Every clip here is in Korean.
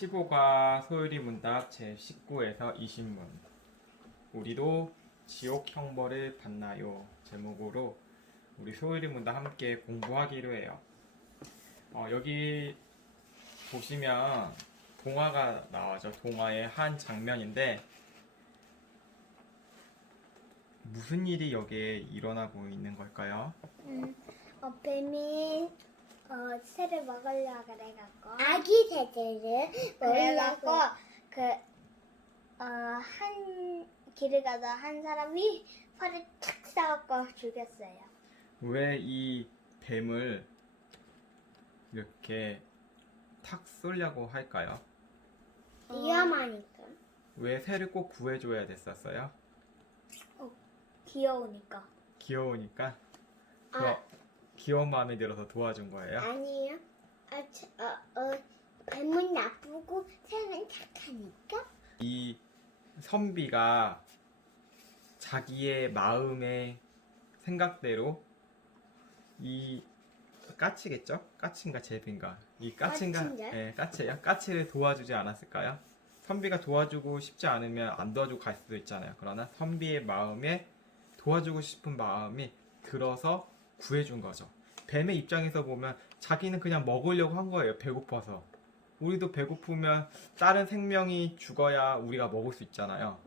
15과 소율이 문답 제19에서 20문. 우리도 지옥 형벌을 받나요? 제목으로 우리 소율이 문답 함께 공부하기로 해요. 여기 보시면 동화가 나와죠. 동화의 한 장면인데 무슨 일이 여기에 일어나고 있는 걸까요? 뱀이 새를 먹으려고 그래갖고 아기 새들을 먹으려고 한 길을 가다 한 사람이 활을 탁 쏴갖고 죽였어요. 왜 이 뱀을 이렇게 탁 쏘려고 할까요? 위험하니까. 왜 새를 꼭 구해줘야 됐었어요? 귀여우니까. 귀여우니까? 귀여운 마음이 들어서 도와준 거예요? 아니에요. 뱀은 나쁘고 새는 착하니까. 이 선비가 자기의 마음의 생각대로 이 까치겠죠? 까치인가 제비인가? 이 까치인가? 까치인데? 네, 까치예요. 까치를 도와주지 않았을까요? 선비가 도와주고 싶지 않으면 안 도와주고 갈 수도 있잖아요. 그러나 선비의 마음에 도와주고 싶은 마음이 들어서 구해준 거죠. 뱀의 입장에서 보면 자기는 그냥 먹으려고 한 거예요. 배고파서. 우리도 배고프면 다른 생명이 죽어야 우리가 먹을 수 있잖아요.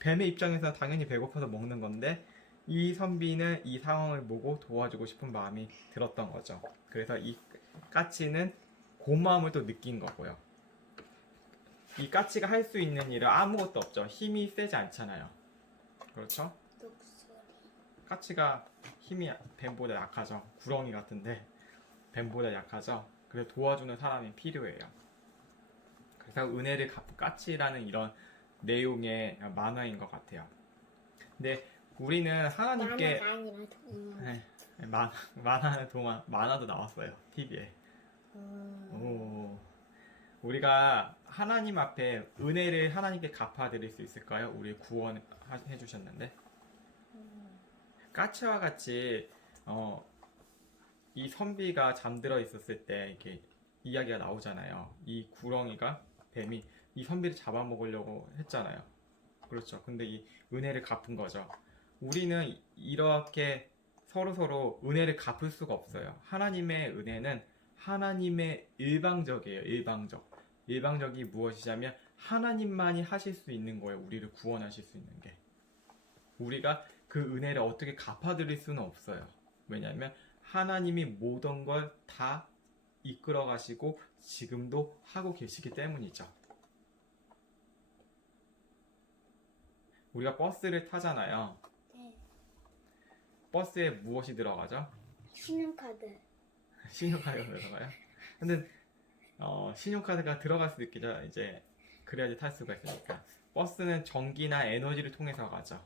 뱀의 입장에서 당연히 배고파서 먹는 건데 이 선비는 이 상황을 보고 도와주고 싶은 마음이 들었던 거죠. 그래서 이 까치는 고마움을 또 느낀 거고요. 이 까치가 할 수 있는 일은 아무것도 없죠. 힘이 세지 않잖아요. 그렇죠? 독소리. 까치가 힘이 뱀보다 약하죠. 구렁이 같은데 뱀보다 약하죠. 그래서 도와주는 사람이 필요해요. 그래서 은혜를 갚은 까치라는 이런 내용의 만화인 것 같아요. 근데 우리는 하나님께 만화가 아니라 동화. 만화는 동화 만화도 나왔어요. TV에. 우리가 하나님 앞에 은혜를 하나님께 갚아드릴 수 있을까요? 우리 구원해 주셨는데 까치와 같이 이 선비가 잠들어 있었을 때 이렇게 이야기가 나오잖아요. 이 구렁이가 뱀이 이 선비를 잡아먹으려고 했잖아요. 그렇죠. 근데 이 은혜를 갚은 거죠. 우리는 이렇게 서로 은혜를 갚을 수가 없어요. 하나님의 은혜는 하나님의 일방적이에요. 일방적이 무엇이냐면 하나님만이 하실 수 있는 거예요. 우리를 구원하실 수 있는 게. 우리가 그 은혜를 어떻게 갚아드릴 수는 없어요. 왜냐하면 하나님이 모든 걸 다 이끌어 가시고 지금도 하고 계시기 때문이죠. 우리가 버스를 타잖아요. 네. 버스에 무엇이 들어가죠? 신용카드. 신용카드가 들어가요. 근데 신용카드가 들어갈 수도 있겠죠. 이제 그래야지 탈 수가 있으니까. 버스는 전기나 에너지를 통해서 가죠.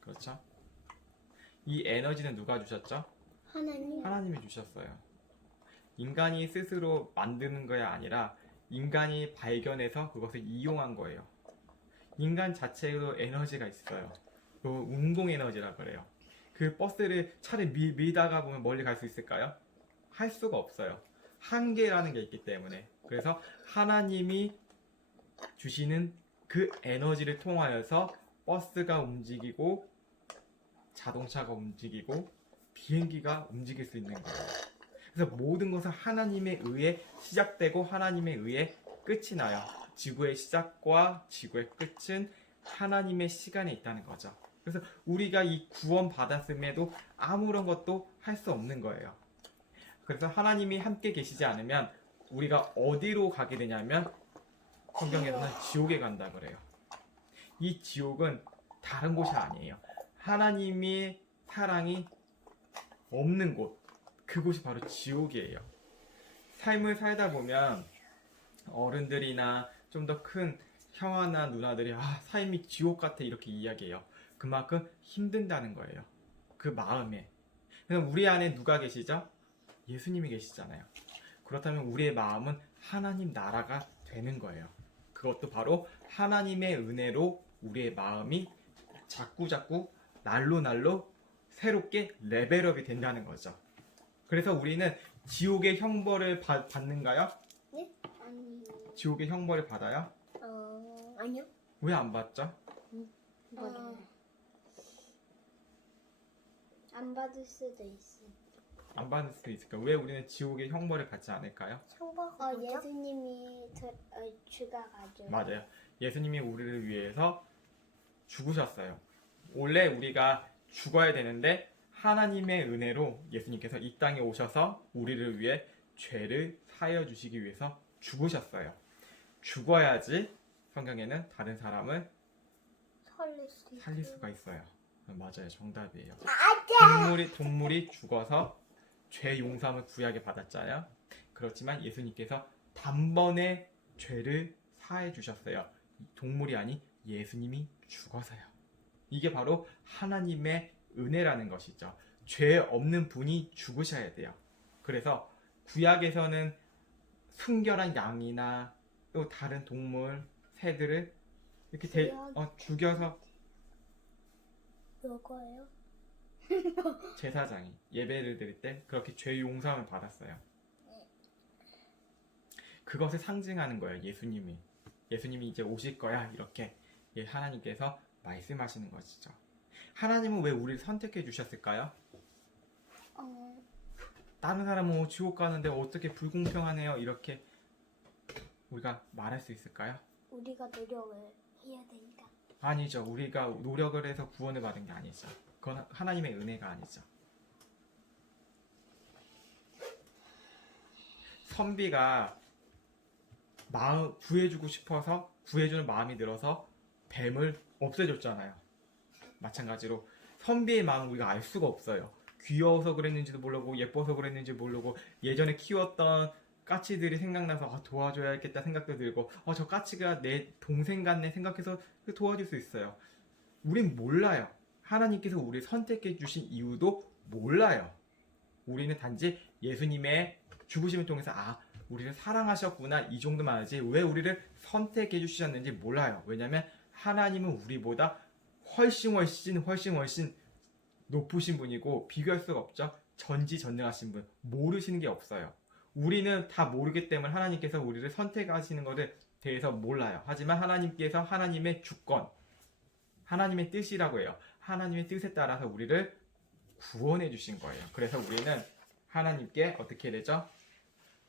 그렇죠? 이 에너지는 누가 주셨죠? 하나님이 주셨어요. 인간이 스스로 만드는 거야 아니라 인간이 발견해서 그것을 이용한 거예요. 인간 자체로 에너지가 있어요. 그 운동 에너지라 그래요. 그 버스를 차를 밀다가 보면 멀리 갈 수 있을까요? 할 수가 없어요. 한계라는 게 있기 때문에. 그래서 하나님이 주시는 그 에너지를 통하여서 버스가 움직이고 자동차가 움직이고 비행기가 움직일 수 있는 거예요. 그래서 모든 것은 하나님에 의해 시작되고 하나님에 의해 끝이 나요. 지구의 시작과 지구의 끝은 하나님의 시간에 있다는 거죠. 그래서 우리가 이 구원 받았음에도 아무런 것도 할 수 없는 거예요. 그래서 하나님이 함께 계시지 않으면 우리가 어디로 가게 되냐면 성경에서는 지옥에 간다 그래요. 이 지옥은 다른 곳이 아니에요. 하나님의 사랑이 없는 곳, 그곳이 바로 지옥이에요. 삶을 살다 보면 어른들이나 좀 더 큰 형아나 누나들이 삶이 지옥 같아 이렇게 이야기해요. 그만큼 힘든다는 거예요. 그 마음에. 그럼 우리 안에 누가 계시죠? 예수님이 계시잖아요. 그렇다면 우리의 마음은 하나님 나라가 되는 거예요. 그것도 바로 하나님의 은혜로 우리의 마음이 자꾸 날로 새롭게 레벨업이 된다는 거죠. 그래서 우리는 지옥의 형벌을 받는가요? 네? 아니. 지옥의 형벌을 받아요? 아니요. 왜 안 받죠? 안 받을 수도 있어. 안 받을 수도 있을까? 왜 우리는 지옥의 형벌을 받지 않을까요? 예수님이 죽어가지고. 맞아요. 예수님이 우리를 위해서 죽으셨어요. 원래 우리가 죽어야 되는데 하나님의 은혜로 예수님께서 이 땅에 오셔서 우리를 위해 죄를 사하여 주시기 위해서 죽으셨어요. 죽어야지 성경에는 다른 사람을 살릴 수가 있어요. 맞아요. 정답이에요. 동물이 죽어서 죄 용서함을 구약에 받았잖아요. 그렇지만 예수님께서 단번에 죄를 사해 주셨어요. 동물이 아닌 예수님이 죽어서요. 이게 바로 하나님의 은혜라는 것이죠. 죄 없는 분이 죽으셔야 돼요. 그래서 구약에서는 순결한 양이나 또 다른 동물, 새들을 이렇게 죽여서 요거예요? 제사장이 예배를 드릴 때 그렇게 죄 용서함을 받았어요. 그것을 상징하는 거예요. 예수님이 이제 오실 거야 이렇게 하나님께서 말씀하시는 것이죠. 하나님은 왜 우리를 선택해 주셨을까요? 다른 사람은 지옥 가는데 어떻게 불공평하네요 이렇게 우리가 말할 수 있을까요? 우리가 노력을 해야 되니까. 아니죠. 우리가 노력을 해서 구원을 받은 게 아니죠. 그건 하나님의 은혜가 아니죠. 선비가 구해주고 싶어서 구해주는 마음이 들어서 뱀을 없애줬잖아요. 마찬가지로 선비의 마음은 우리가 알 수가 없어요. 귀여워서 그랬는지도 모르고 예뻐서 그랬는지 모르고 예전에 키웠던 까치들이 생각나서 도와줘야겠다 생각도 들고 저 까치가 내 동생 같네 생각해서 도와줄 수 있어요. 우린 몰라요. 하나님께서 우리를 선택해 주신 이유도 몰라요. 우리는 단지 예수님의 죽으심을 통해서 우리를 사랑하셨구나 이 정도만 알지 왜 우리를 선택해 주셨는지 몰라요. 왜냐하면 하나님은 우리보다 훨씬 높으신 분이고 비교할 수가 없죠. 전지전능하신 분 모르시는 게 없어요. 우리는 다 모르기 때문에 하나님께서 우리를 선택하시는 것에 대해서 몰라요. 하지만 하나님께서 하나님의 주권, 하나님의 뜻이라고 해요. 하나님의 뜻에 따라서 우리를 구원해 주신 거예요. 그래서 우리는 하나님께 어떻게 해야 되죠?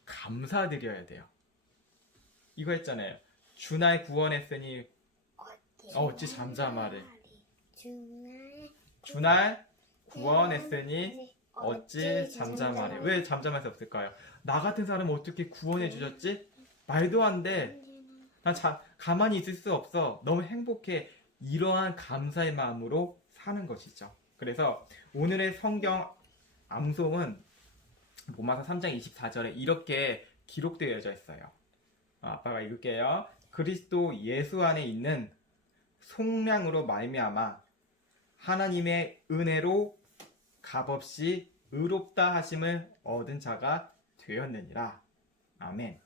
감사드려야 돼요. 이거 했잖아요. 주날 구원했으니 어찌 잠잠하래. 주날 구원했으니 어찌 잠잠하래. 왜 잠잠할 수 없을까요? 나 같은 사람은 어떻게 구원해 주셨지? 말도 안 돼. 난 가만히 있을 수 없어. 너무 행복해. 이러한 감사의 마음으로 사는 것이죠. 그래서 오늘의 성경 암송은 로마서 3장 24절에 이렇게 기록되어져 있어요. 아빠가 읽을게요. 그리스도 예수 안에 있는 속량으로 말미암아 하나님의 은혜로 값없이 의롭다 하심을 얻은 자가 되었느니라. 아멘.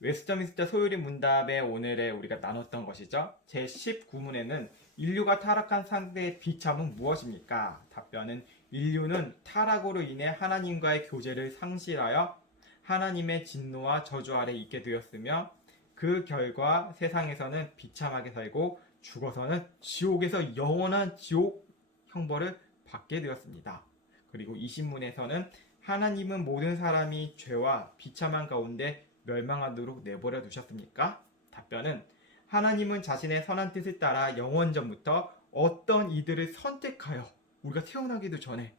웨스터민스터 소요리 문답에 오늘의 우리가 나눴던 것이죠. 제19문에는 인류가 타락한 상대의 비참은 무엇입니까? 답변은 인류는 타락으로 인해 하나님과의 교제를 상실하여 하나님의 진노와 저주 아래 있게 되었으며 그 결과 세상에서는 비참하게 살고 죽어서는 지옥에서 영원한 지옥 형벌을 받게 되었습니다. 그리고 20문에서는 하나님은 모든 사람이 죄와 비참한 가운데 멸망하도록 내버려 두셨습니까? 답변은 하나님은 자신의 선한 뜻을 따라 영원전부터 어떤 이들을 선택하여 우리가 태어나기도 전에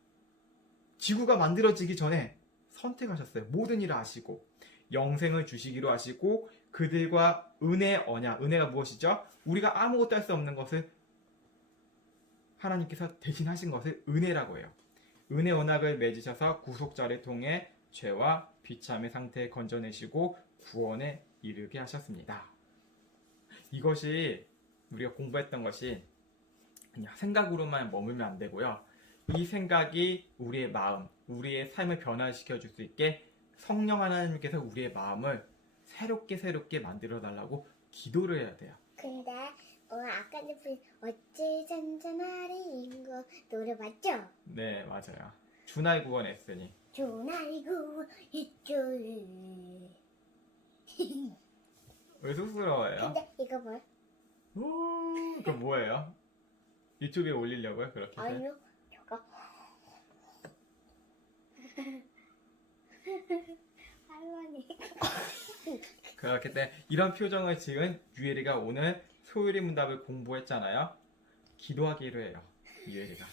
지구가 만들어지기 전에 선택하셨어요. 모든 일을 아시고 영생을 주시기로 하시고 그들과 은혜가 무엇이죠? 우리가 아무것도 할 수 없는 것을 하나님께서 대신하신 것을 은혜라고 해요. 은혜 언약을 맺으셔서 구속자를 통해 죄와 비참의 상태에 건져내시고 구원에 이르게 하셨습니다. 이것이 우리가 공부했던 것이 그냥 생각으로만 머물면 안 되고요. 이 생각이 우리의 마음, 우리의 삶을 변화시켜 줄 수 있게 성령 하나님께서 우리의 마음을 새롭게 만들어 달라고 기도를 해야 돼요. 근데 아까 전에 어찌 잔잔하리 이거 노래 맞죠? 네, 맞아요. 주날 구원했으니. 주날 구원 있죠. 왜 쑥스러워해요? 근데 이거 뭐야? 오, 그거 뭐예요? 유튜브에 올리려고요? 그렇게 해서? 아니요. 저거. 할머니. 그렇기 때문에 이런 표정을 지은 유예리가 오늘 소율이 문답을 공부했잖아요. 기도하기로 해요. 유예리가.